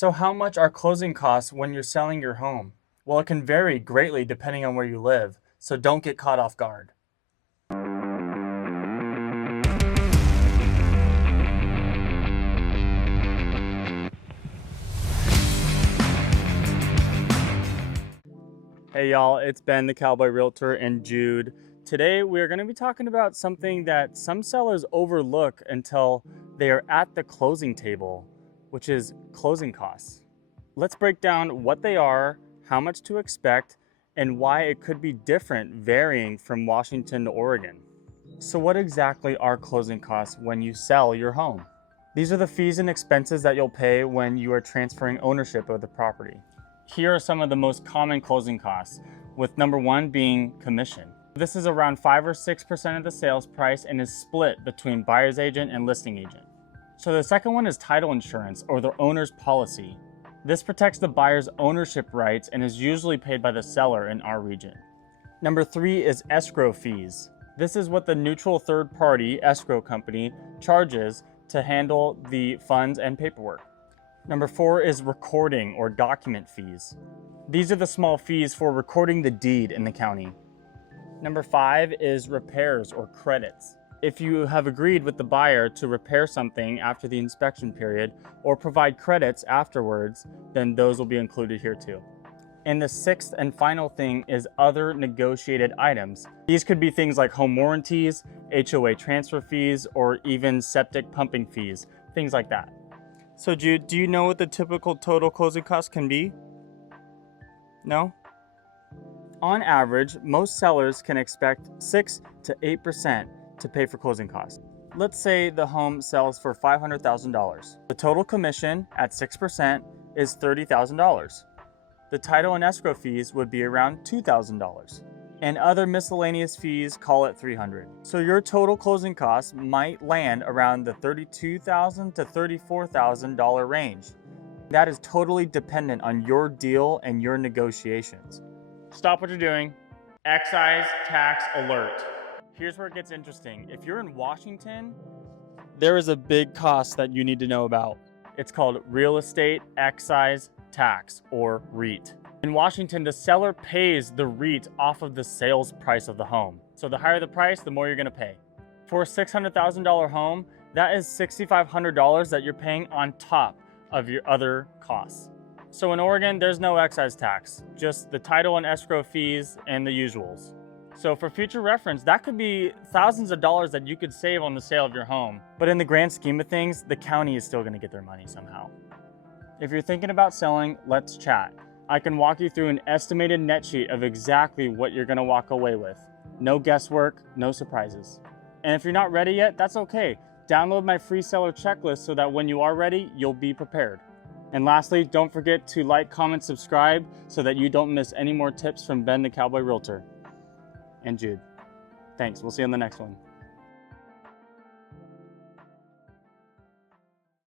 So how much are closing costs when you're selling your home? Well, it can vary greatly depending on where you live, so don't get caught off guard. Hey y'all, it's Ben the Cowboy Realtor and Jude. Today we're going to be talking about something that some sellers overlook until they are at the closing table, which is closing costs. Let's break down what they are, how much to expect, and why it could be different varying from Washington to Oregon. So what exactly are closing costs when you sell your home? These are the fees and expenses that you'll pay when you are transferring ownership of the property. Here are some of the most common closing costs, with number one being commission. This is around 5 or 6% of the sales price and is split between buyer's agent and listing agent. So the second one is title insurance, or the owner's policy. This protects the buyer's ownership rights and is usually paid by the seller in our region. Number three is escrow fees. This is what the neutral third party escrow company charges to handle the funds and paperwork. Number four is recording or document fees. These are the small fees for recording the deed in the county. Number five is repairs or credits. If you have agreed with the buyer to repair something after the inspection period or provide credits afterwards, then those will be included here too. And the sixth and final thing is other negotiated items. These could be things like home warranties, HOA transfer fees, or even septic pumping fees, things like that. So Jude, do you know what the typical total closing costs can be? No? On average, most sellers can expect 6 to 8% to pay for closing costs. Let's say the home sells for $500,000. The total commission at 6% is $30,000. The title and escrow fees would be around $2,000. And other miscellaneous fees, call it $300. So your total closing costs might land around the $32,000 to $34,000 range. That is totally dependent on your deal and your negotiations. Stop what you're doing. Excise tax alert. Here's where it gets interesting. If you're in Washington, there is a big cost that you need to know about. It's called real estate excise tax, or REIT. In Washington, the seller pays the REIT off of the sales price of the home. So the higher the price, the more you're gonna pay. For a $600,000 home, that is $6,500 that you're paying on top of your other costs. So in Oregon, there's no excise tax, just the title and escrow fees and the usuals. So for future reference, that could be thousands of dollars that you could save on the sale of your home. But in the grand scheme of things, the county is still gonna get their money somehow. If you're thinking about selling, let's chat. I can walk you through an estimated net sheet of exactly what you're gonna walk away with. No guesswork, no surprises. And if you're not ready yet, that's okay. Download my free seller checklist so that when you are ready, you'll be prepared. And lastly, don't forget to like, comment, subscribe so that you don't miss any more tips from Ben the Cowboy Realtor and Jude. Thanks, we'll see you on the next one.